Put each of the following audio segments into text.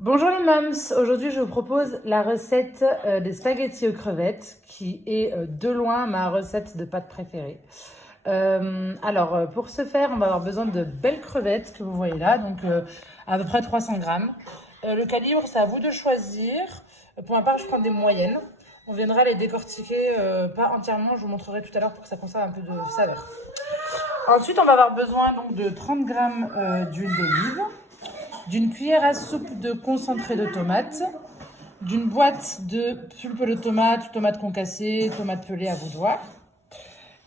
Bonjour les mams, aujourd'hui je vous propose la recette des spaghettis aux crevettes qui est de loin ma recette de pâtes préférée. Pour ce faire on va avoir besoin de belles crevettes que vous voyez là, donc à peu près 300 grammes. Le calibre c'est à vous de choisir, pour ma part je prends des moyennes. On viendra les décortiquer, pas entièrement, je vous montrerai tout à l'heure pour que ça conserve un peu de saveur. Ensuite on va avoir besoin donc de 30 grammes d'huile d'olive, d'une cuillère à soupe de concentré de tomate, d'une boîte de pulpe de tomate, tomate concassée, tomate pelée à vous de voir.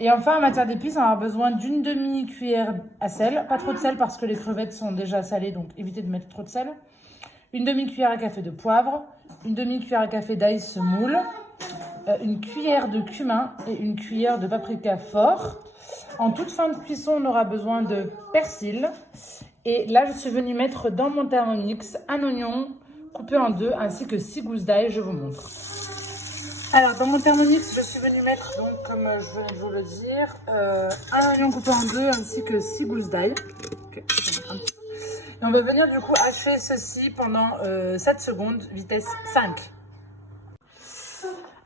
Et enfin, en matière d'épices, on va avoir besoin d'une demi-cuillère à sel. Pas trop de sel parce que les crevettes sont déjà salées, donc évitez de mettre trop de sel. Une demi-cuillère à café de poivre, une demi-cuillère à café d'ail semoule, une cuillère de cumin et une cuillère de paprika fort. En toute fin de cuisson, on aura besoin de persil. Et là, je suis venue mettre dans mon Thermomix un oignon coupé en deux ainsi que 6 gousses d'ail, je vous montre. Alors, dans mon Thermomix, je suis venue mettre, donc, comme je venais de vous le dire, un oignon coupé en deux ainsi que 6 gousses d'ail. Okay, et on va venir du coup hacher ceci pendant 7 secondes, vitesse 5.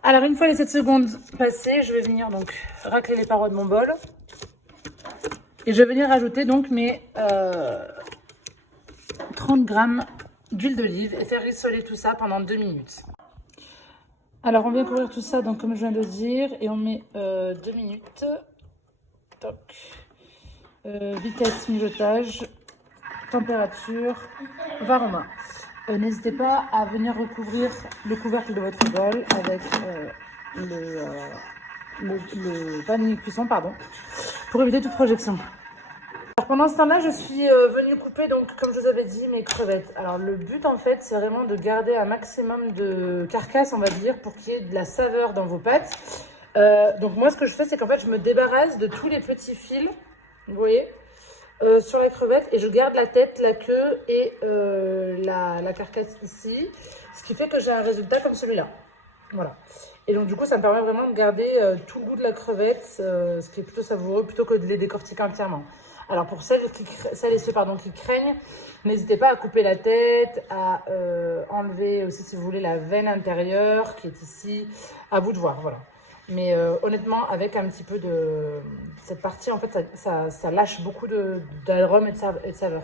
Alors, une fois les 7 secondes passées, je vais venir donc racler les parois de mon bol. Et je vais venir rajouter donc mes 30 grammes d'huile d'olive et faire rissoler tout ça pendant 2 minutes. Alors on vient couvrir tout ça, donc comme je viens de le dire, et on met 2 minutes. Toc. Vitesse mijotage, température, varoma. N'hésitez pas à venir recouvrir le couvercle de votre bol avec le panier de cuisson, pour éviter toute projection. Alors pendant ce temps-là, je suis venue couper, donc comme je vous avais dit, mes crevettes. Alors le but en fait, c'est vraiment de garder un maximum de carcasse, on va dire, pour qu'il y ait de la saveur dans vos pâtes. Donc moi, ce que je fais, c'est qu'en fait, je me débarrasse de tous les petits fils, vous voyez, sur la crevette, et je garde la tête, la queue et la carcasse ici, ce qui fait que j'ai un résultat comme celui-là. Voilà. Et donc du coup, ça me permet vraiment de garder tout le goût de la crevette, ce qui est plutôt savoureux, plutôt que de les décortiquer entièrement. Alors pour celles et ceux qui craignent, n'hésitez pas à couper la tête, à enlever aussi si vous voulez la veine intérieure qui est ici, à vous de voir, voilà. Mais honnêtement, avec un petit peu de cette partie, en fait, ça lâche beaucoup d'arômes et de saveur.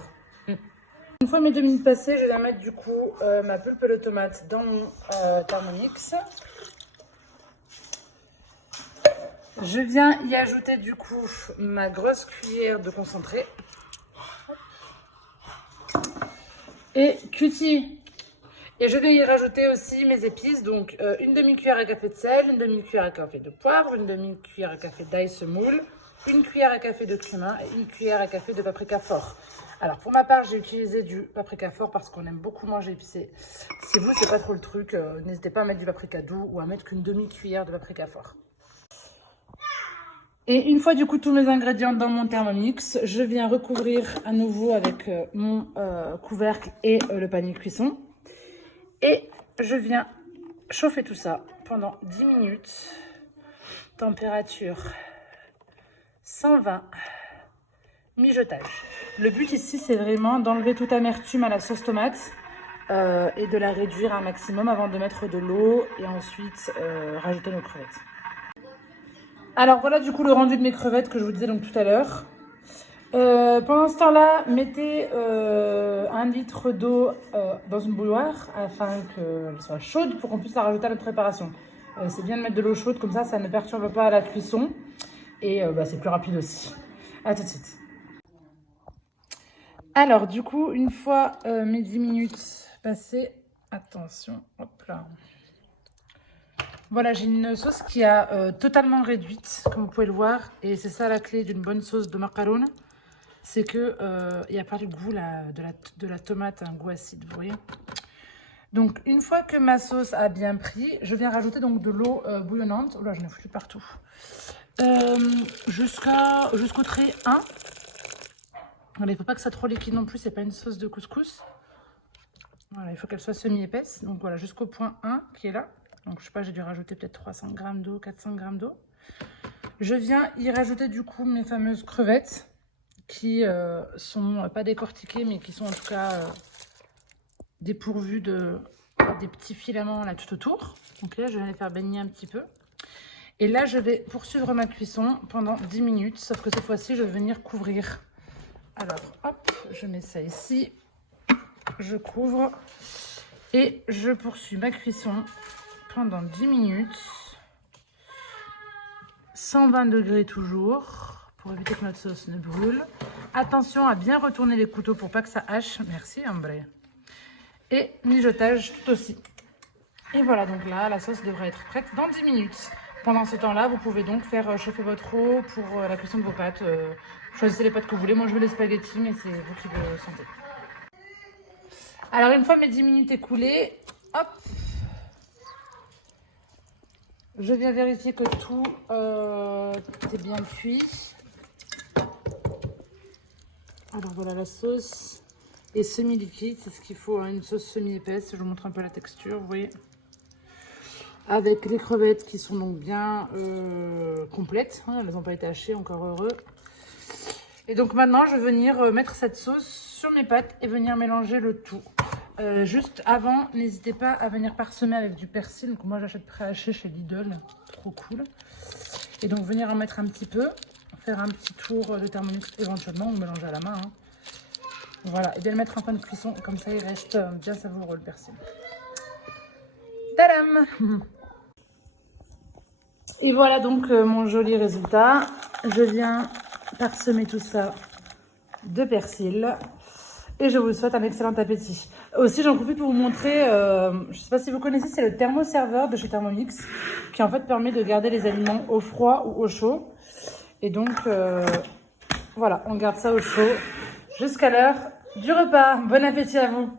Une fois mes 2 minutes passées, je vais mettre du coup ma pulpe de tomate dans mon Thermomix. Je viens y ajouter du coup ma grosse cuillère de concentré. Et cutie. Et je vais y rajouter aussi mes épices, donc une demi-cuillère à café de sel, une demi-cuillère à café de poivre, une demi-cuillère à café d'ail semoule, une cuillère à café de cumin et une cuillère à café de paprika fort. Alors pour ma part, j'ai utilisé du paprika fort parce qu'on aime beaucoup manger épicé. Si vous, c'est pas trop le truc, n'hésitez pas à mettre du paprika doux ou à mettre qu'une demi-cuillère de paprika fort. Et une fois du coup tous mes ingrédients dans mon Thermomix, je viens recouvrir à nouveau avec mon couvercle et le panier cuisson. Et je viens chauffer tout ça pendant 10 minutes. Température 120. Mijotage. Le but ici, c'est vraiment d'enlever toute amertume à la sauce tomate et de la réduire un maximum avant de mettre de l'eau et ensuite rajouter nos crevettes. Alors voilà du coup le rendu de mes crevettes que je vous disais donc tout à l'heure. Pendant ce temps-là, mettez 1 litre d'eau dans une bouilloire afin qu'elle soit chaude pour qu'on puisse la rajouter à notre préparation. C'est bien de mettre de l'eau chaude, comme ça ne perturbe pas la cuisson et c'est plus rapide aussi. A tout de suite. Alors du coup, une fois mes 10 minutes passées, attention, hop là. Voilà, j'ai une sauce qui a totalement réduite, comme vous pouvez le voir. Et c'est ça la clé d'une bonne sauce de macaron. C'est qu'il n'y a pas le goût là, de la tomate, un goût acide, vous voyez. Donc, une fois que ma sauce a bien pris, je viens rajouter donc de l'eau bouillonnante. Oh là, j'en ai foutu partout. Jusqu'au trait 1. Voilà, il ne faut pas que ça soit trop liquide non plus, c'est pas une sauce de couscous. Voilà, il faut qu'elle soit semi-épaisse. Donc voilà, jusqu'au point 1 qui est là. Donc je sais pas, j'ai dû rajouter peut-être 300 g d'eau, 400 g d'eau. Je viens y rajouter du coup mes fameuses crevettes qui sont pas décortiquées mais qui sont en tout cas dépourvu des petits filaments là tout autour. Donc là, je vais les faire baigner un petit peu. Et là, je vais poursuivre ma cuisson pendant 10 minutes. Sauf que cette fois-ci, je vais venir couvrir. Alors, hop, je mets ça ici. Je couvre. Et je poursuis ma cuisson pendant 10 minutes. 120 degrés toujours, pour éviter que notre sauce ne brûle. Attention à bien retourner les couteaux pour pas que ça hache. Merci, Ambré. Et mijotage tout aussi. Et voilà, donc là, la sauce devrait être prête dans 10 minutes. Pendant ce temps-là, vous pouvez donc faire chauffer votre eau pour la cuisson de vos pâtes. Choisissez les pâtes que vous voulez. Moi, je veux les spaghettis, mais c'est vous qui le sentez. Alors, une fois mes 10 minutes écoulées, hop, je viens vérifier que tout est bien cuit. Alors voilà la sauce est semi-liquide, c'est ce qu'il faut, hein, une sauce semi-épaisse. Je vous montre un peu la texture, vous voyez. Avec les crevettes qui sont donc bien complètes, hein, elles n'ont pas été hachées, encore heureux. Et donc maintenant, je vais venir mettre cette sauce sur mes pâtes et venir mélanger le tout. Juste avant, n'hésitez pas à venir parsemer avec du persil. Donc moi, j'achète préhaché chez Lidl, trop cool. Et donc venir en mettre un petit peu, faire un petit tour de Thermomix éventuellement, ou mélanger à la main. Hein. Voilà, et bien le mettre en fin de cuisson, comme ça il reste bien savoureux le persil. Tadam! Et voilà donc mon joli résultat. Je viens parsemer tout ça de persil. Et je vous souhaite un excellent appétit. Aussi, j'en profite pour vous montrer, je ne sais pas si vous connaissez, c'est le thermoserveur de chez Thermomix, qui en fait permet de garder les aliments au froid ou au chaud. Et donc, voilà, on garde ça au chaud jusqu'à l'heure du repas. Bon appétit à vous!